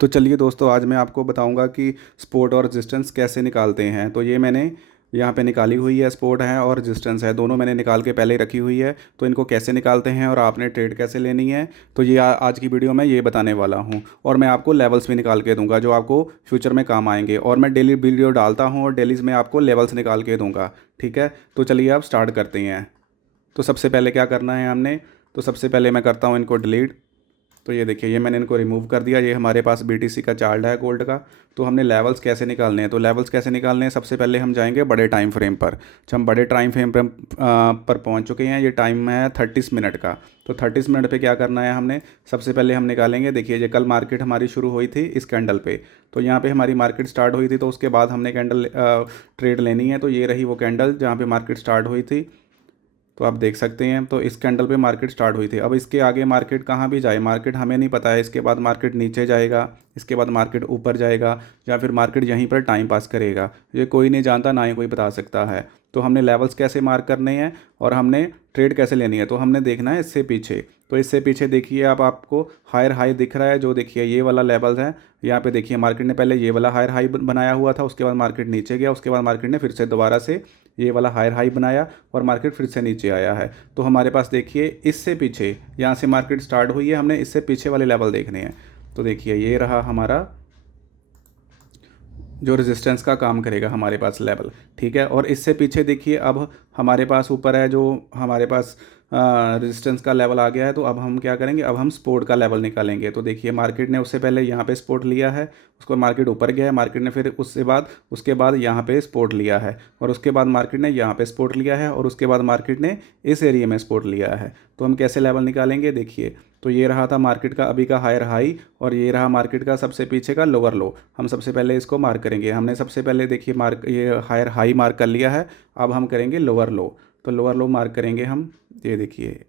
तो चलिए दोस्तों, आज मैं आपको बताऊंगा कि स्पोर्ट और रेजिस्टेंस कैसे निकालते हैं। तो ये मैंने यहाँ पे निकाली हुई है, स्पोर्ट है और रेजिस्टेंस है, दोनों मैंने निकाल के पहले ही रखी हुई है। तो इनको कैसे निकालते हैं और आपने ट्रेड कैसे लेनी है, तो ये आज की वीडियो में ये बताने वाला हूँ। और मैं आपको लेवल्स भी निकाल के दूंगा जो आपको फ्यूचर में काम आएंगे। और मैं डेली वीडियो डालता हूँ और डेली में आपको लेवल्स निकाल के दूंगा। ठीक है, तो चलिए आप स्टार्ट करते हैं। तो सबसे पहले क्या करना है हमने, तो सबसे पहले मैं करता हूँ इनको डिलीट। तो ये देखिए, ये मैंने इनको रिमूव कर दिया। ये हमारे पास बीटीसी का चार्ट है गोल्ड का। तो हमने लेवल्स कैसे निकालने हैं, तो लेवल्स कैसे निकालने हैं, सबसे पहले हम जाएंगे बड़े टाइम फ्रेम पर। जब हम बड़े टाइम फ्रेम पर पहुंच चुके हैं, ये टाइम है 30 मिनट का। तो 30 मिनट पे क्या करना है हमने, सबसे पहले हम निकालेंगे। देखिए, ये कल मार्केट हमारी शुरू हुई थी इस कैंडल पे। तो यहाँ पे हमारी मार्केट स्टार्ट हुई थी, तो उसके बाद हमने कैंडल ट्रेड लेनी है। तो ये रही वो कैंडल जहाँ पे मार्केट स्टार्ट हुई थी। तो आप देख सकते हैं, तो इस कैंडल पे मार्केट स्टार्ट हुई थी। अब इसके आगे मार्केट कहाँ भी जाए, मार्केट हमें नहीं पता है। इसके बाद मार्केट नीचे जाएगा, इसके बाद मार्केट ऊपर जाएगा, या फिर मार्केट यहीं पर टाइम पास करेगा, ये कोई नहीं जानता, ना ही कोई बता सकता है। तो हमने लेवल्स कैसे मार्क करने हैं और हमने ट्रेड कैसे लेनी है, तो हमने देखना है इससे पीछे। तो इससे पीछे देखिए, अब आपको हायर हाई दिख रहा है, जो देखिए ये वाला लेवल है। यहाँ पे देखिए, मार्केट ने पहले ये वाला हायर हाई बनाया हुआ था, उसके बाद मार्केट नीचे गया, उसके बाद मार्केट ने फिर से दोबारा से ये वाला हायर हाई बनाया और मार्केट फिर से नीचे आया है। तो हमारे पास देखिए, इससे पीछे यहाँ से मार्केट स्टार्ट हुई है, हमने इससे पीछे वाले लेवल देखने हैं। तो देखिए, ये रहा हमारा जो रेजिस्टेंस का काम करेगा हमारे पास लेवल। ठीक है, और इससे पीछे देखिए, अब हमारे पास ऊपर है जो हमारे पास रेजिस्टेंस का लेवल आ गया है। तो अब हम क्या करेंगे, अब हम सपोर्ट का लेवल निकालेंगे। तो देखिए, मार्केट ने उससे पहले यहाँ पे सपोर्ट लिया है, उसको मार्केट ऊपर गया है, मार्केट ने फिर उसके बाद यहाँ पे सपोर्ट लिया है, और उसके बाद मार्केट ने यहाँ पे सपोर्ट लिया है, और उसके बाद मार्केट ने इस एरिया में सपोर्ट लिया है। तो हम कैसे लेवल निकालेंगे, देखिए। तो ये रहा था मार्केट का अभी का हायर हाई, और ये रहा मार्केट का सबसे पीछे का लोअर लो। हम सबसे पहले इसको मार्क करेंगे। हमने सबसे पहले देखिए ये हायर हाई मार्क कर लिया है। अब हम करेंगे लोअर लो। तो लोअर लो मार्क करेंगे हम। ये देखिए,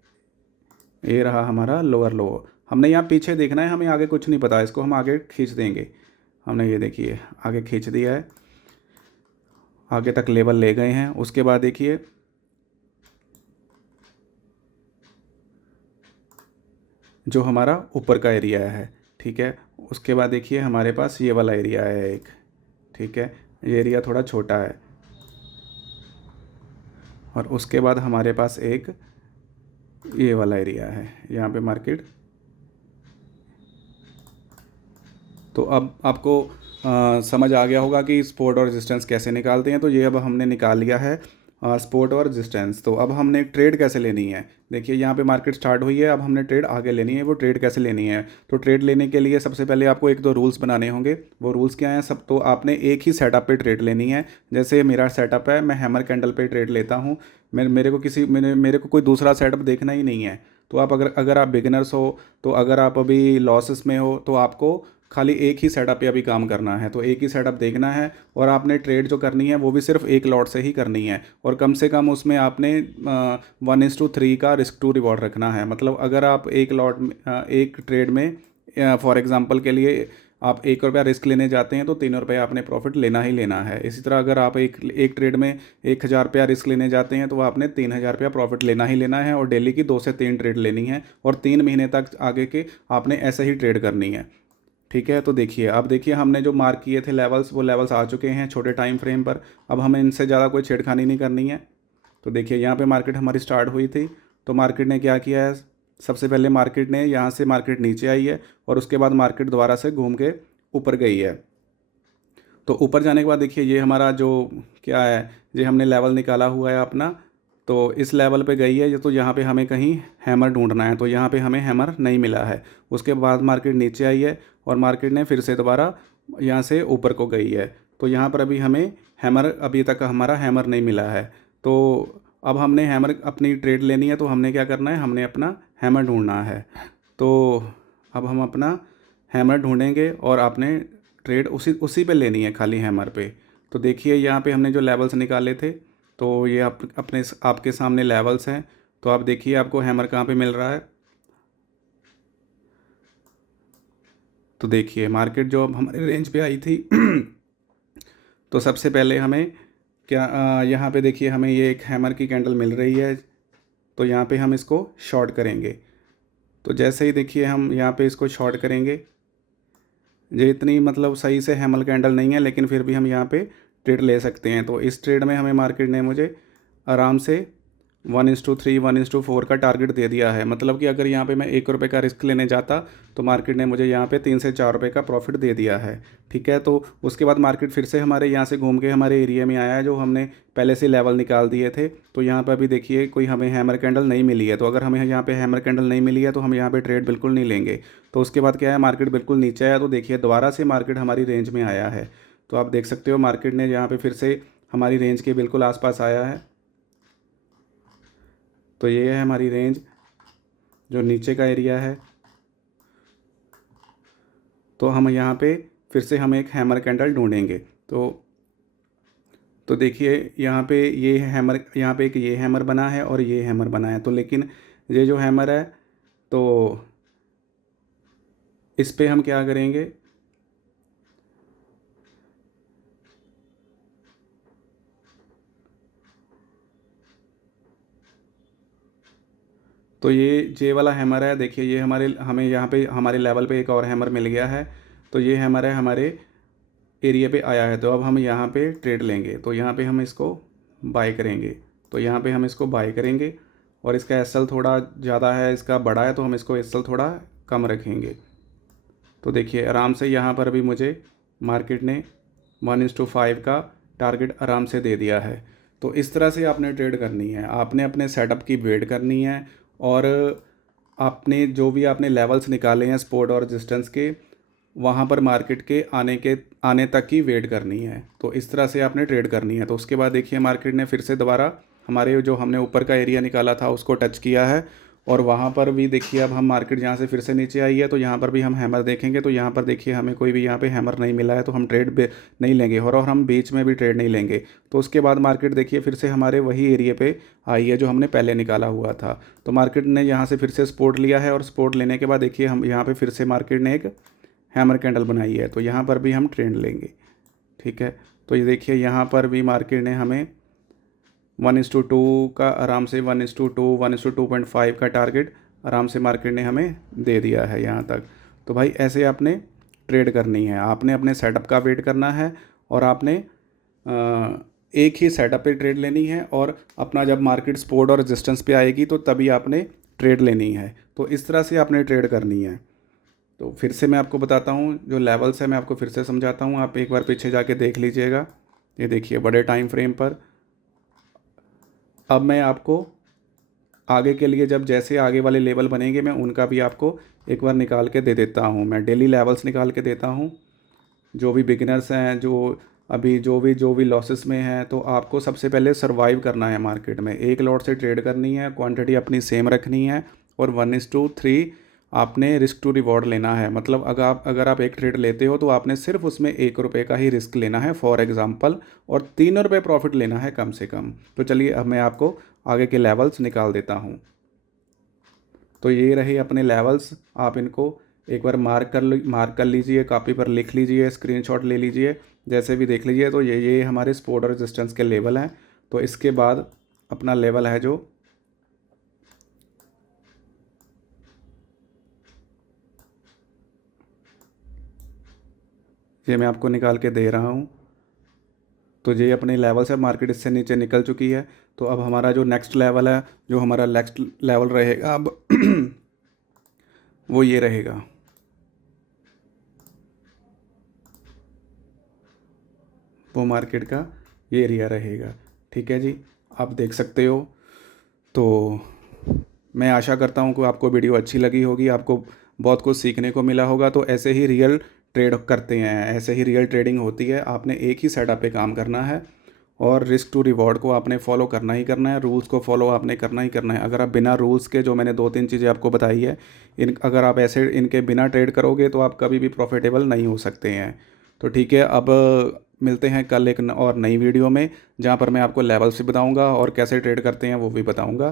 ये रहा हमारा लोअर लो। हमने यहाँ पीछे देखना है, हमें आगे कुछ नहीं पता, इसको हम आगे खींच देंगे। हमने ये देखिए आगे खींच दिया है, आगे तक लेवल ले गए हैं। उसके बाद देखिए, जो हमारा ऊपर का एरिया है, ठीक है। उसके बाद देखिए, हमारे पास ये वाला एरिया है एक, ठीक है। ये एरिया थोड़ा छोटा है। और उसके बाद हमारे पास एक ये वाला एरिया है, यहाँ पे मार्केट। तो अब आपको समझ आ गया होगा कि सपोर्ट और रेजिस्टेंस कैसे निकालते हैं। तो ये अब हमने निकाल लिया है सपोर्ट और रेजिस्टेंस। तो अब हमने ट्रेड कैसे लेनी है, देखिए यहाँ पे मार्केट स्टार्ट हुई है, अब हमने ट्रेड आगे लेनी है। वो ट्रेड कैसे लेनी है, तो ट्रेड लेने के लिए सबसे पहले आपको एक दो रूल्स बनाने होंगे। वो रूल्स क्या हैं सब, तो आपने एक ही सेटअप पे ट्रेड लेनी है। जैसे मेरा सेटअप है, मैं हैमर कैंडल पे ट्रेड लेता हूँ। मेरे को कोई दूसरा सेटअप देखना ही नहीं है। तो आप अगर अगर आप बिगिनर्स हो, तो अगर आप अभी लॉसेस में हो, तो आपको खाली एक ही सेटअप पे अभी काम करना है। तो एक ही सेटअप देखना है, और आपने ट्रेड जो करनी है वो भी सिर्फ एक लॉट से ही करनी है। और कम से कम उसमें आपने 1:3 का रिस्क टू रिवॉर्ड रखना है। मतलब अगर आप एक लॉट में एक ट्रेड में फॉर एग्जांपल के लिए आप ₹1 रिस्क लेने जाते हैं, तो ₹3 आपने प्रॉफिट लेना ही लेना है। इसी तरह अगर आप एक एक ट्रेड में ₹1000 रिस्क लेने जाते हैं, तो आपने ₹3000 प्रॉफिट लेना ही लेना है, और डेली की 2 से 3 ट्रेड लेनी है, और 3 महीने तक आगे के आपने ऐसे ही ट्रेड करनी है। ठीक है, तो देखिए, अब देखिए हमने जो मार्क किए थे लेवल्स, वो लेवल्स आ चुके हैं छोटे टाइम फ्रेम पर। अब हमें इनसे ज़्यादा कोई छेड़खानी नहीं करनी है। तो देखिए, यहाँ पे मार्केट हमारी स्टार्ट हुई थी। तो मार्केट ने क्या किया है, सबसे पहले मार्केट ने यहाँ से मार्केट नीचे आई है, और उसके बाद मार्केट दोबारा से घूम के ऊपर गई है। तो ऊपर जाने के बाद देखिए, ये हमारा जो क्या है, ये हमने लेवल निकाला हुआ है अपना। तो इस लेवल पे गई है ये, तो यहाँ पे हमें कहीं हैमर ढूंढना है। तो यहाँ पे हमें हैमर नहीं मिला है। उसके बाद मार्केट नीचे आई है, और मार्केट ने फिर से दोबारा यहाँ से ऊपर को गई है। तो यहाँ पर अभी हमें हैमर, अभी तक हमारा हैमर नहीं मिला है। तो अब हमने हैमर अपनी ट्रेड लेनी है, तो हमने क्या करना है, हमने अपना हैमर ढूंढना है। तो अब हम अपना हैमर ढूंढेंगे, और आपने ट्रेड उसी उसी पे लेनी है, खाली हैमर पे। तो देखिए, यहाँ पे हमने जो लेवल्स निकाले थे, तो ये आपके सामने लेवल्स हैं। तो आप देखिए, आपको हैमर कहाँ पे मिल रहा है। तो देखिए, मार्केट जो अब हमारे रेंज पे आई थी तो सबसे पहले हमें क्या यहाँ पे देखिए, हमें ये एक हैमर की कैंडल मिल रही है। तो यहाँ पे हम इसको शॉर्ट करेंगे। तो जैसे ही देखिए हम यहाँ पे इसको शॉर्ट करेंगे, ये इतनी मतलब सही से हैमर कैंडल नहीं है, लेकिन फिर भी हम यहाँ पे ट्रेड ले सकते हैं। तो इस ट्रेड में हमें मार्केट ने मुझे आराम से 1:3 1:4 का टारगेट दे दिया है। मतलब कि अगर यहाँ पे मैं ₹1 का रिस्क लेने जाता तो मार्केट ने मुझे यहाँ पे 3 से ₹4 का प्रॉफिट दे दिया है। ठीक है, तो उसके बाद मार्केट फिर से हमारे यहाँ से घूम के हमारे एरिया में आया है, जो हमने पहले से लेवल निकाल दिए थे। तो यहाँ पर अभी देखिए कोई हमें हैमर कैंडल नहीं मिली है। तो अगर हमें यहाँ पे हैमर कैंडल नहीं मिली है तो हम यहाँ पे ट्रेड बिल्कुल नहीं लेंगे। तो उसके बाद क्या है, मार्केट बिल्कुल नीचे आया, तो देखिए दोबारा से मार्केट हमारी रेंज में आया है। तो आप देख सकते हो मार्केट ने यहाँ पे फिर से हमारी रेंज के बिल्कुल आसपास आया है। तो ये है हमारी रेंज, जो नीचे का एरिया है। तो हम यहाँ पे फिर से हम एक हैमर कैंडल ढूंढेंगे। तो देखिए यहाँ पे ये हैमर, यहाँ पे एक ये हैमर बना है और ये हैमर बना है। तो लेकिन ये जो हैमर है, तो इस पे हम क्या करेंगे, तो ये जे वाला हैमर है। देखिए ये हमें यहाँ पे हमारे लेवल पे एक और हैमर मिल गया है। तो ये हैमर है हमारे एरिया पे आया है। तो अब हम यहाँ पे ट्रेड लेंगे। तो यहाँ पे हम इसको बाय करेंगे। तो यहाँ पे हम इसको बाय करेंगे और इसका एसएल थोड़ा ज़्यादा है, इसका बड़ा है, तो हम इसको एसएल थोड़ा कम रखेंगे। तो देखिए आराम से यहाँ पर भी मुझे मार्केट ने 1:5 का टारगेट आराम से दे दिया है। तो इस तरह से आपने ट्रेड करनी है, आपने अपने सेटअप की वेट करनी है और आपने जो भी आपने लेवल्स निकाले हैं सपोर्ट और रेजिस्टेंस के, वहाँ पर मार्केट के आने तक की वेट करनी है। तो इस तरह से आपने ट्रेड करनी है। तो उसके बाद देखिए मार्केट ने फिर से दोबारा हमारे जो हमने ऊपर का एरिया निकाला था उसको टच किया है और वहाँ पर भी देखिए अब हम मार्केट जहाँ से फिर से नीचे आई है, तो यहाँ पर भी हम हैमर देखेंगे। तो यहाँ पर देखिए हमें कोई भी यहाँ पे हैमर नहीं मिला है, तो हम ट्रेड नहीं लेंगे और हम बीच में भी ट्रेड नहीं लेंगे। तो उसके बाद मार्केट देखिए फिर से हमारे वही एरिया पे आई है जो हमने पहले निकाला हुआ था। तो मार्केट ने यहाँ से फिर से सपोर्ट लिया है और सपोर्ट लेने के बाद देखिए हम यहाँ पर फिर से मार्केट ने एक हैमर कैंडल बनाई है। तो यहाँ पर भी हम ट्रेड लेंगे। ठीक है, तो ये देखिए यहाँ पर भी मार्केट ने हमें 1:2 का आराम से 1:2 1:2.5 का टारगेट आराम से मार्केट ने हमें दे दिया है यहाँ तक। तो भाई ऐसे आपने ट्रेड करनी है, आपने अपने सेटअप का वेट करना है और आपने एक ही सेटअप पे ट्रेड लेनी है और अपना जब मार्केट सपोर्ट और रेजिस्टेंस पे आएगी तो तभी आपने ट्रेड लेनी है। तो इस तरह से आपने ट्रेड करनी है। तो फिर से मैं आपको बताता हूँ, जो लेवल्स है मैं आपको फिर से समझाता हूँ, आप एक बार पीछे जाके देख लीजिएगा। ये देखिए बड़े टाइम फ्रेम पर। अब मैं आपको आगे के लिए जब जैसे आगे वाले लेवल बनेंगे मैं उनका भी आपको एक बार निकाल के दे देता हूँ। मैं डेली लेवल्स निकाल के देता हूँ। जो भी बिगिनर्स हैं, जो अभी जो भी लॉसेस में हैं, तो आपको सबसे पहले सर्वाइव करना है मार्केट में। एक लॉट से ट्रेड करनी है, क्वांटिटी अपनी सेम रखनी है और 1:3 आपने रिस्क टू रिवॉर्ड लेना है। मतलब अगर आप एक ट्रेड लेते हो तो आपने सिर्फ उसमें ₹1 का ही रिस्क लेना है फॉर एग्ज़ाम्पल, और ₹3 प्रॉफिट लेना है कम से कम। तो चलिए अब मैं आपको आगे के लेवल्स निकाल देता हूँ। तो ये रहे अपने लेवल्स, आप इनको एक बार मार्क कर लीजिए, कॉपी पर लिख लीजिए, स्क्रीनशॉट ले लीजिए, जैसे भी देख लीजिए। तो ये हमारे सपोर्ट और रेजिस्टेंस के लेवल हैं। तो इसके बाद अपना लेवल है जो ये मैं आपको निकाल के दे रहा हूँ। तो ये अपने लेवल से मार्केट इससे नीचे निकल चुकी है। तो अब हमारा जो नेक्स्ट लेवल है, जो हमारा नेक्स्ट लेवल रहेगा अब वो ये रहेगा। वो मार्केट का ये एरिया रहेगा। ठीक है जी, आप देख सकते हो। तो मैं आशा करता हूँ कि आपको वीडियो अच्छी लगी होगी, आपको बहुत कुछ सीखने को मिला होगा। तो ऐसे ही रियल ट्रेड करते हैं, ऐसे ही रियल ट्रेडिंग होती है। आपने एक ही सेटअप पे काम करना है और रिस्क टू रिवॉर्ड को आपने फॉलो करना ही करना है, रूल्स को फॉलो आपने करना ही करना है। अगर आप बिना रूल्स के, जो मैंने 2-3 चीज़ें आपको बताई है, अगर आप ऐसे इनके बिना ट्रेड करोगे तो आप कभी भी प्रॉफिटेबल नहीं हो सकते हैं। तो ठीक है, अब मिलते हैं कल एक और नई वीडियो में, जहाँ पर मैं आपको लेवल्स भी बताऊँगा और कैसे ट्रेड करते हैं वो भी बताऊँगा।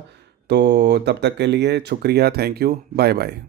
तो तब तक के लिए शुक्रिया, थैंक यू, बाय बाय।